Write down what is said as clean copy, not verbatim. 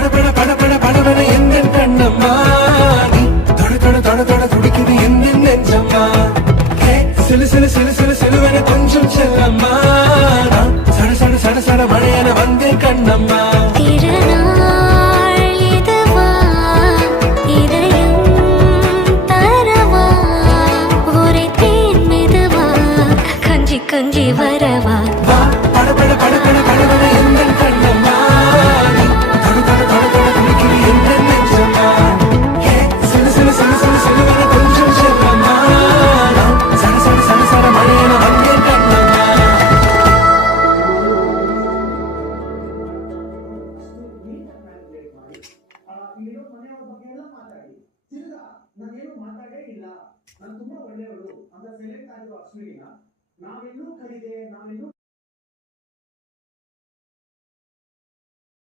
படபட படபட படபட எந்த கண்ணம்மா நீ தொட தொட தொட தொட துடிக்குது எந்த நெஞ்சம்மா சிலு சிலு சிலு சிலு சிலுவன கொஞ்சம் செல்லம்மா நான் சட சட சட சட மழையன வந்தேன் கண்ணம்மா திருநாள் இதுவா இதயம் தரவா ஒரே தேன் மெதுவா கஞ்சி கஞ்சி வரவா வா படபட படபட படபட எந்த கண்ணம்மா நீ தொட தொட தொட தொட துடிக்குது எந்த நெஞ்சம்மா சிலு சிலு சிலு சிலு சிலுவன கொஞ்சம் செல்லம்மா நான் சட சட சட சட மழையன வந்தேன் கண்ணம்மா ಇಲ್ಲಿರೋ ಮನೆಯವ್ರ ಬಗ್ಗೆ ಎಲ್ಲ ಮಾತಾಡಿ ತಿರ್ಗ ನಾನೇನು ಮಾತಾಡೇ ಇಲ್ಲ ನಾನು ತುಂಬಾ ಒಳ್ಳೆಯವಳು ಅಂತ ಸೆಲೆಕ್ಟ್ ಆಗಿರೋ ಅಶ್ವಿನಿನ ನಾವೆಲ್ಲೂ ಕರೀದೆ ನಾವೆಲ್ಲೂ